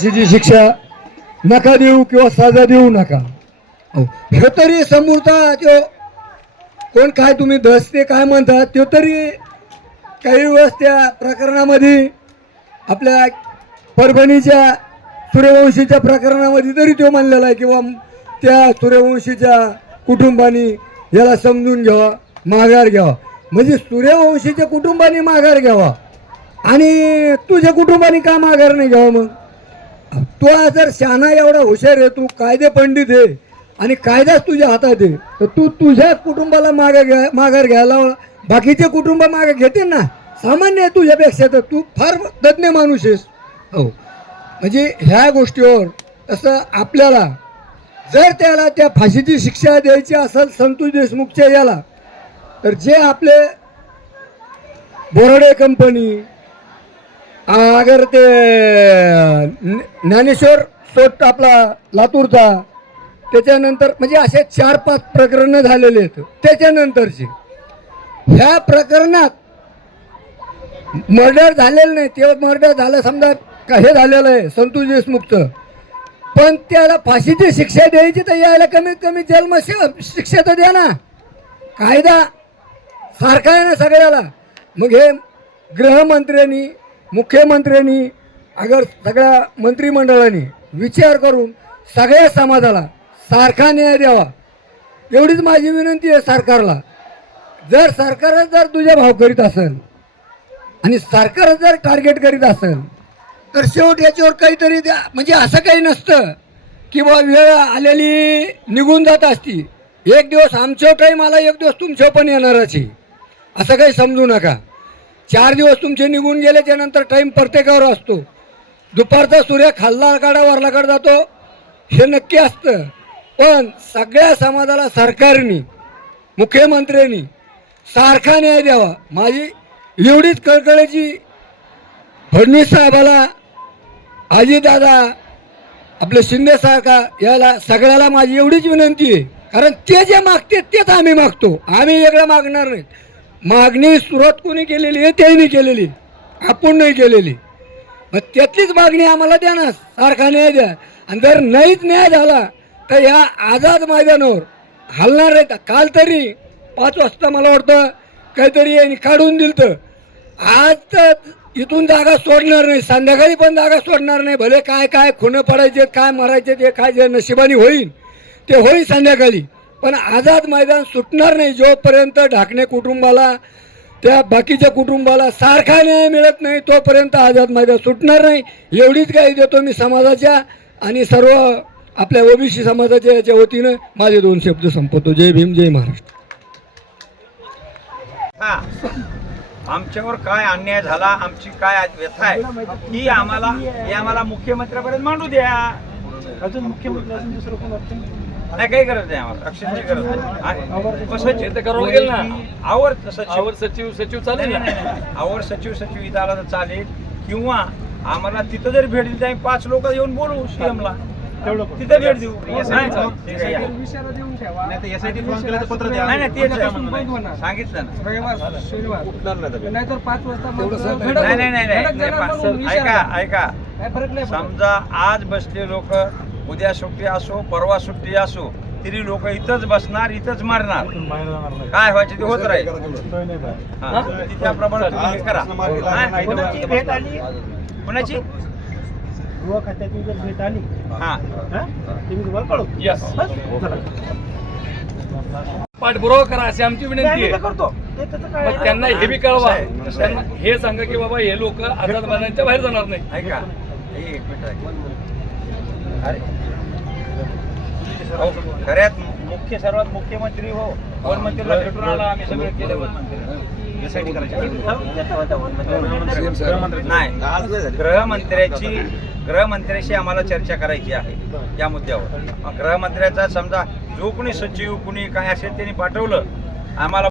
फाशीची शिक्षा नका देऊ किंवा साजा देऊ नका. अहो, हे तरी समोरचा तो कोण काय तुम्ही दसते काय म्हणता ते तरी काही वेळेस त्या प्रकरणामध्ये आपल्या परभणीच्या सूर्यवंशीच्या प्रकरणामध्ये तरी तो मानलेला आहे किंवा त्या सूर्यवंशीच्या कुटुंबानी याला समजून घ्यावा माघार घ्यावा. म्हणजे सूर्यवंशीच्या कुटुंबाने माघार घ्यावा आणि तुझ्या कुटुंबाने का माघार नाही घ्यावा मग? तू आज जर शहाणा एवढा हुशार आहे तू कायदे पंडित आहे आणि कायदाच तुझ्या हातात आहे. तर तू तुझ्या कुटुंबाला मागे घ्या माघार घ्यायला बाकीचे कुटुंब मागे घेते ना? सामान्य आहे तुझ्यापेक्षा तर तू फार तज्ज्ञ माणूस आहेस. हो. म्हणजे ह्या गोष्टीवर तसं आपल्याला जर त्याला त्या फाशीची शिक्षा द्यायची असेल संतोष देशमुखच्या याला तर जे आपले बोराडे कंपनी अगर ते ज्ञानेश्वर सोट आपला लातूरचा त्याच्यानंतर म्हणजे असे चार पाच प्रकरणं झालेले आहेत. त्याच्यानंतरचे ह्या प्रकरणात मर्डर झालेलं नाही. ते मर्डर झालं समजा का हे झालेलं आहे संतोष देशमुखचं. पण त्याला फाशीची शिक्षा द्यायची तर यायला कमीत कमी जन्म शिक्षा तर द्या ना. कायदा सारखा आहे ना सगळ्याला. मग हे गृहमंत्र्यांनी मुख्यमंत्र्यांनी अगर सगळ्या मंत्रिमंडळाने विचार करून सगळ्या समाजाला सारखा न्याय द्यावा एवढीच माझी विनंती आहे सरकारला. जर सरकारच जर तुझ्या भाव करीत असेल आणि सरकारच जर टार्गेट करीत असेल तर शेवट याच्यावर काहीतरी द्या. म्हणजे असं काही नसतं की बा वेळ आलेली निघून जात असती. एक दिवस आमच्या टाईम आला एक दिवस तुमच्या पण येणार असे असं काही समजू नका. चार दिवस तुमचे निघून गेल्याच्यानंतर टाईम प्रत्येकावर असतो. दुपारचा सूर्य खाल्ला काढा वरलाकडे जातो हे नक्की असतं. पण सगळ्या समाजाला सरकारने मुख्यमंत्र्यांनी सारखा न्याय द्यावा. माझी एवढीच कळकळीची फडणवीस साहेबाला आजीदादा आपले शिंदे सारखा याला सगळ्याला माझी एवढीच विनंती आहे. कारण ते जे मागते तेच आम्ही मागतो. आम्ही वेगळं मागणार नाही. मागणी सुरुवात कोणी केलेली आहे त्यांनी केलेली आपण नाही केलेली. मग त्यातलीच मागणी आम्हाला द्या ना सारखा न्याय द्या. आणि जर नाहीच न्याय झाला तर ह्या आझाद मैदानावर हलणार आहेत काल तरी पाच वाजता मला वाटतं काहीतरी यांनी काढून दिलं तर आज तर इथून जागा सोडणार नाही संध्याकाळी पण जागा सोडणार नाही. भले काय काय खुणं पडायचे काय मारायचे ते काय जे नशिबाने होईल ते होईल संध्याकाळी. पण आझाद मैदान सुटणार नाही जोपर्यंत ढाकणे कुटुंबाला त्या बाकीच्या कुटुंबाला सारखा न्याय मिळत नाही तोपर्यंत आझाद मैदान सुटणार नाही. एवढीच काही देतो मी समाजाच्या आणि सर्व आपल्या ओबीसी समाजाच्या याच्या वतीनं माझे दोन शब्द संपवतो. जय भीम जय महाराष्ट्र. हा आमच्यावर काय अन्याय झाला आमची काय व्यथा आहे ही आम्हाला हे आम्हाला मुख्यमंत्र्यापर्यंत मांडू द्या. अजून मुख्यमंत्री अजून दुसरं कोण नाही काही गरज नाही आम्हाला रक्षणाची गरज नाही मग सचिव हे तर करावं लागेल ना. आवर सचिव आवर सचिव सचिव चालेल ना. आवर सचिव सचिव इथं आला तर चालेल किंवा आम्हाला तिथं जरी भेट दिली तर आम्ही पाच लोक येऊन बोलू. तिथं भेट देऊ नाही, yes, ठीक आहे, या. विषयाला देऊन ठेवा नाही तर SIT फोन केलं तर पत्र द्या. नाही नाही तेच उद्यापासून बंद होणार. सांगितलं ना रविवार शनिवार नाहीतर पाच वाजता मग तेवढं सर- घडक नाही नाही नाही नाही जाणार. ऐका ऐका काय फरक नाही पडत. समजा आज बसले लोक उद्या सुट्टी असो परवा सुट्टी असो तरी लोक इथंच बसणार इथंच मारणार. काय व्हायचे ते होत राहील. हा, ती त्याप्रमाणे तुम्ही हे करा. हा, कोणाची भेट आली? कोणाची? गृह खात्याची जर भेट आली हा. हा, तुम्हाला कळवतो. पाठपुरावा करा अशी आमची विनंती आहे. करतो. मग त्यांना हे बी कळवा. त्यांना हे सांगा की बाबा हे लोक आझाद मैदानाच्या बाहेर जाणार नाही. ऐका. हे एक मिनिट ऐका. अरे. खऱ्यात मुख्य सर्वात मुख्यमंत्री हो. वनमंत्रीला भेटून आला आम्ही सगळं केलं वनमंत्री. नाही. गृहमंत्र्याची गृहमंत्र्याशी आम्हाला चर्चा करायची आहे या मुद्द्यावर. मग गृहमंत्र्याचा समजा जो कोणी सचिव कुणी काय असेल त्यांनी पाठवलं आम्हाला